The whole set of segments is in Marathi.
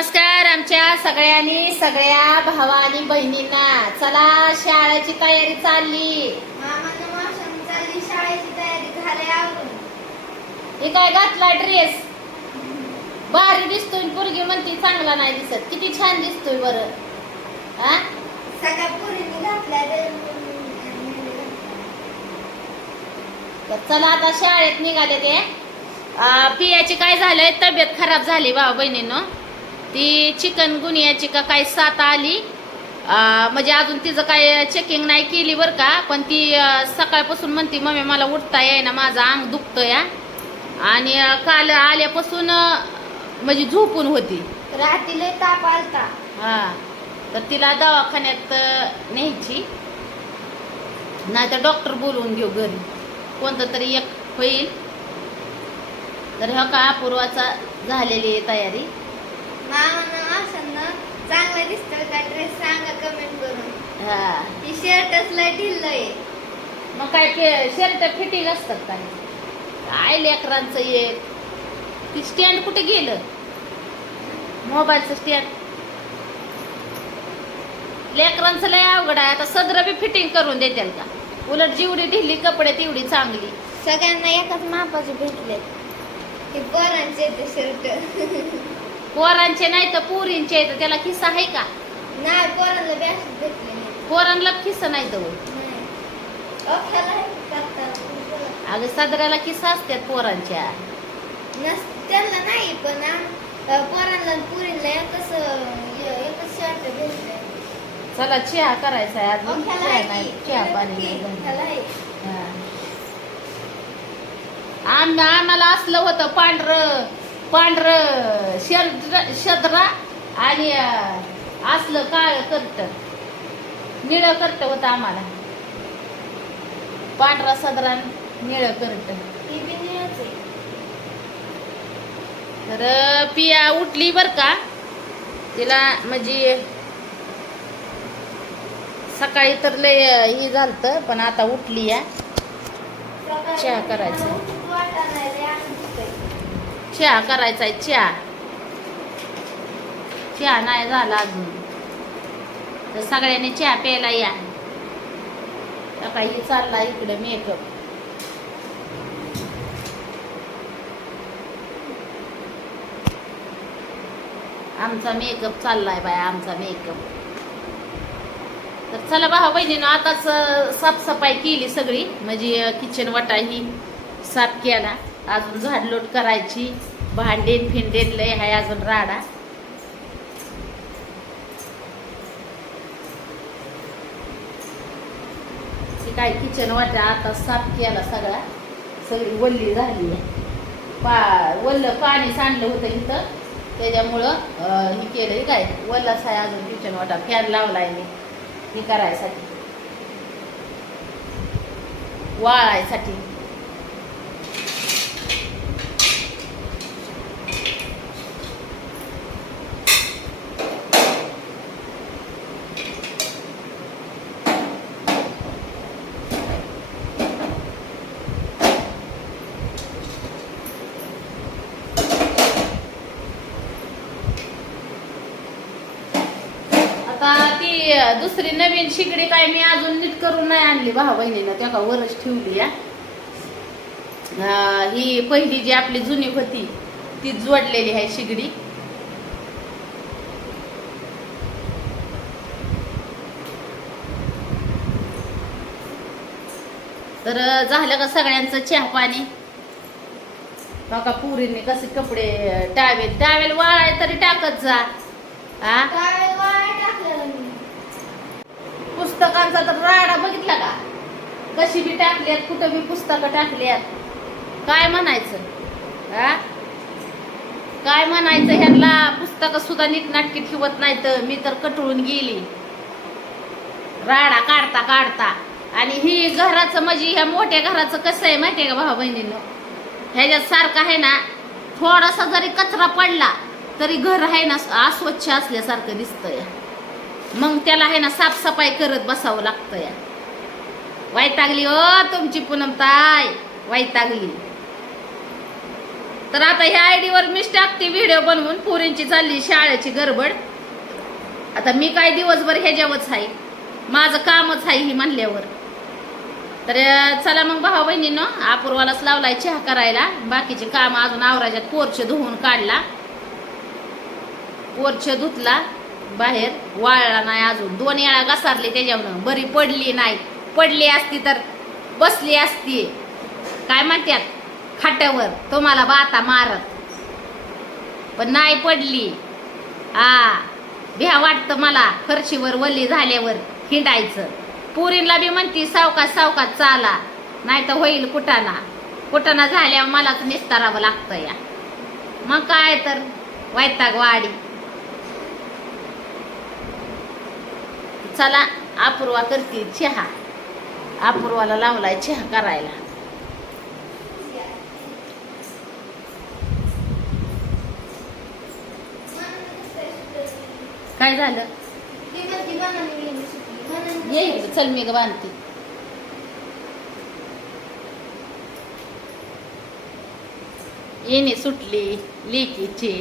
नमस्कार आमच्या सगळ्यांनी सगळ्या भावा आणि बहिणींना. चला शाळेची तयारी चालली. हे काय घातला ड्रेस भारी दिसतोय पोरगी म्हणती चांगला नाही दिसत. किती छान दिसतोय बरं. हा चला आता शाळेत निघाले ते. अं, पियाची काय झालंय? तब्येत खराब झाली भावा बहिणीनं. ती चिकन गुनियाची का काय साथ आली? म्हणजे अजून तिचं काय चेकिंग नाही केली बरं का पण ती सकाळपासून म्हणती मम्मी मला उठता येईना माझं अंग दुखतं या आणि काल आल्यापासून म्हणजे झोपून होती. रात्री लय ताप आलता. हा. तर तिला दवाखान्यात न्यायची. नाही तर डॉक्टर बोलवून घेऊ घरी. कोणतं तरी एक होईल. तर हा का अपूर्वाचा झालेली आहे तयारी. चांगलं दिसतोय का ड्रेस सांगा कमेंट करून. हा. शर्टच लय ढिल्ल आहे मग काय शर्ट फिटिंग असतात काय काय लेकरांचं एक ती स्टँड कुठे गेलं? मोबाईलचं स्टँड लेकरांचं लय अवघड आहे. आता सदर बी फिटिंग करून देतील का? उलट जेवढी ढिली कपडे तेवढी चांगली. सगळ्यांना एकाच मापाचे भेटले ते पोरांचे ते शर्ट पोरांचे नाही तर पुरींचे आहे तर त्याला खिस्सा आहे का नाही पोरांना बॅस भेटले नाही पोरांना खिस्सा नाही तर. नाही. अगं सदऱ्याला किस्सा असतात पोरांच्या नस त्यांना नाही पण अ, पोरांना आणि पुरीला एकच अ, य- एकच शर्ट चला चहा करायचा आहे अजून ओख्याला चहा आहे नाही की? चहा पाणी? नाही झालं. ओख्याला आहे. हा. आम आम्हाला असलं होतं पांढर पांढर शद्रा आणि असलं काळ करत निळं करत होतं आम्हाला. पांढरा सदरा निळं करत. तर पिया उठली बर का? तिला म्हणजे सकाळी तर लय हे झालत पण आता उठली या. चहा करायचा. मला उठूच वाटा नाही, लय अंग दुखतंय. चहा करायचा आहे चहा. चहा नाही झाला अजून. तर सगळ्यांनी चहा प्यायला या. काही चालला इकडे मेकअप आमचा मेकअप चाललाय बाय आमचा मेकअप तर चला भाऊ बहिणीनं आताच साफसफाई केली सगळी. म्हणजे किचन वटाही साफ केला. अजून झाडलोट करायची. भांडेन फिंडेन लय हाय अजून राडा. काय किचन वाटा आता साफ केला सगळा. सगळी वल्ली झाली आहे. पा वल्ल पाणी सांडलं होतं इथं. त्याच्यामुळं हे केलं काय वल्लाच आहे अजून किचन वाटा. फॅन लावलाय मी. हे करायसाठी. वाळायसाठी आता ती दुसरी नवीन शिगडी काय मी अजून नीट करून नाही आणली भाऊ बहिणीनं त्या का वरच ठेवली या. ही पहिली जी आपली जुनी होती ती जोडलेली आहे शिगडी. तर झालं का सगळ्यांचं चहा पाणी? बघा पुरीने कसे कपडे टावेल. टावेल वाळ तरी टाकत जा. आ? पुस्तकांचा तर राडा बघितला का? कशी बी टाकल्यात कुठं बी पुस्तकं टाकल्यात. काय म्हणायचं? हा? काय म्हणायचं? ह्यांना पुस्तकं सुद्धा नीटनाटकी ठेवत नाही तर मी तर कटळून गेली. राडा काढता काढता. आणि ही घराचं म्हणजे ह्या मोठ्या घराचं कसं आहे माहितीये का भाऊ बहिणीनं? ह्याच्यात सारखं आहे ना थोडासा जरी कचरा पडला तरी घर आहे ना अस्वच्छ असल्यासारखं दिसतंय. मग त्याला आहे ना साफसफाई करत बसावं लागतं या वैतागली ओ तुमची पूनम ताय वैतागली. तर आता ह्या आयडीवर मीच टाकते व्हिडिओ बनवून पोरींची चालली शाळेची गडबड. आता मी काय दिवसभर ह्याच्यावरच आहे माझं कामच आहे ही म्हणल्यावर. तर चला मग भाऊ बहिणीनं अपूर्वालाच लावलाय चहा करायला. बाकीचे काम अजून आवराज्यात पोरचे धुवून काढला. पोरचे धुतला. बाहेर वाळला नाही अजून. दोन वेळा घसारले त्याच्यावरनं बरी पडली नाही. पडली असती तर बसली असती. काय म्हणतात खाट्यावर. तुम्हाला बाता मारत. पण नाही पडली. आ भ्या वाटतं मला. फरशीवर वल्ली झाल्यावर हिंडायचं. पुरीला बी म्हणती सावका सावका चाला. नाही तर होईल कुटाणा. कुटाणा झाल्यावर मलाच निस्तारावं लागतं या. मग काय तर? वैताग वाडी चला अपूर्वा करते चहा. अपूर्वाला लावलाय चहा करायला. काय झालं? ये चल मी ग बांधते. येणे सुटली लेकीची.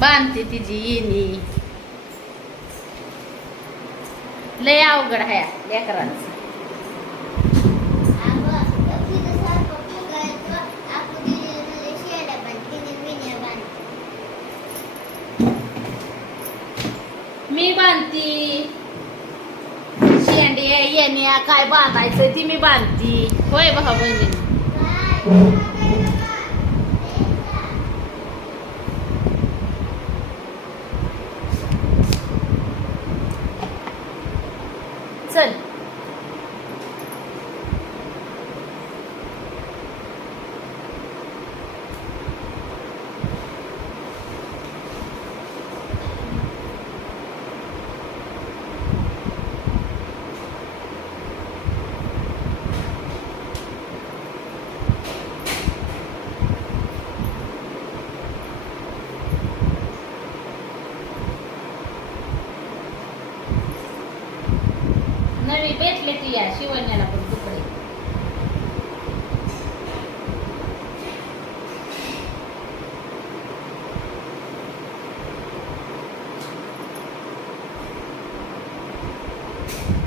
बांधते तिची येणी. लय अवघड आहे लेकरांचं. अगं, मी बांधती. शेंडी येण्या काय बांधायचं ती मी बांधती. होय भाऊ बहिणी चल नवी भेटले ती या शिवण्याला पण तुकडे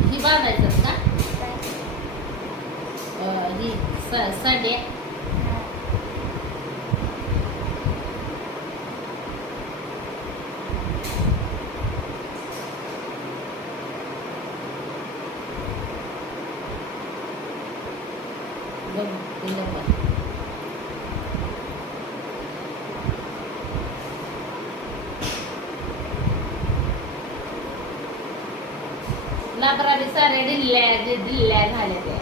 ही बांधायचं का? अं, ही स- साड्या बघ ते लवकर. लाबरा बी साऱ्या दिल्ल्या दिल्ल्या झाल्या त्या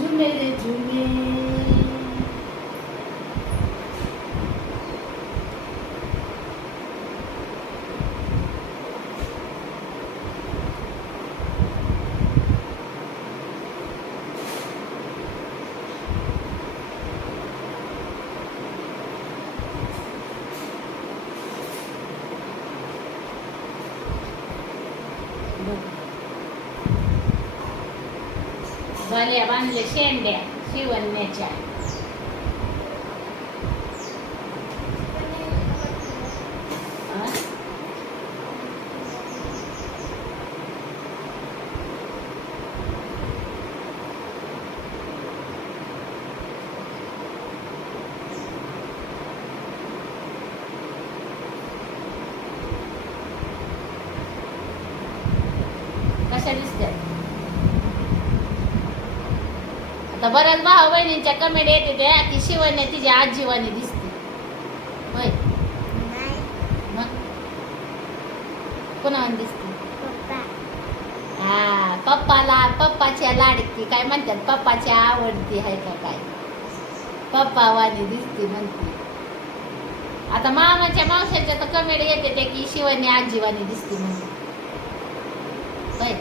ঝুমে ঝুমে ભલે વાંધે શેન બે શિવન ને ચાય बऱ्याच भाऊ बहिणींच्या कमेंट येते त्या की शिवण्या तिची आजीवानी दिसते. होय. नाही, मग? कोणावानी दिसते? पप्पा. हा पप्पाला पप्पाच्या लाडकी काय म्हणतात? पप्पाच्या आवडती आहे का काय? पप्पा वाणी दिसते म्हणते. आता मामाच्या मावशाच्या तर कमेडी येते ते की शिवानी आजीवानी दिसते म्हणते होय.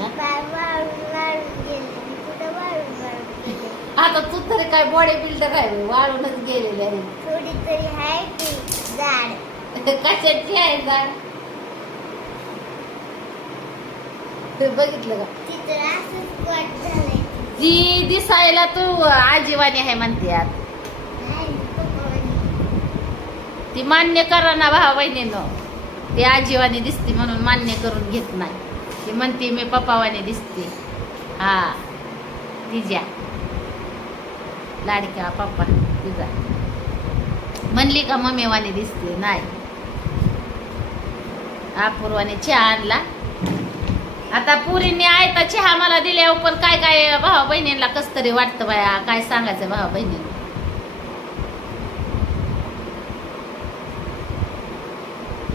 हा? बाळ वाळून वाळून गेले कुठं वाळून वाळून गेले आता तू तरी काय बॉडी बिल्डर आहे वाळूनच गेलेले आहे. थोडी तरी आहे ती झाड कशाची आहे ते बघितलं का? जी दिसायला तू आजीवानी आहे म्हणते आता. ती मान्य करा ना भावा बहिणीनं ती आजीवानी दिसते म्हणून मान्य करून घेत नाही. ती म्हणते मी पप्पावानी दिसते. हा तिच्या लाडक्या पप्पा तिचा. म्हणली का मम्मीवानी दिसते नाही. अपूर्वाने चहा आणला. आता पुरींनी आयता चहा मला दिल्यावर पण काय काय भावा बहिणींना कस तरी वाटतं बाया काय सांगायचं भावा बहिणी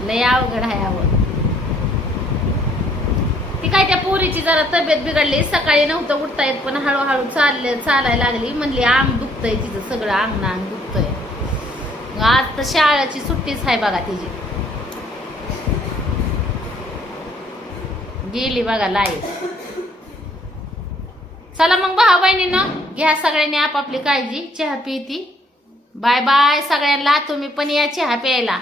लय अवघड आहे आवड ती काय त्या पोरीची जरा तब्येत बिघडली सकाळी नव्हतं उठता येत पण हळूहळू चालले चालायला लागली. म्हणली आंब दुखतंय तिचं सगळं अंग दुखत आहे दुखतंय मग आज तर शाळेची सुट्टीच आहे बघा तिची. गेली बघा लाइट चला मग भाऊ बहिणीनं घ्या सगळ्यांनी आपापली काळजी चहा पिती बाय बाय सगळ्यांना तुम्ही पण या चहा प्यायला.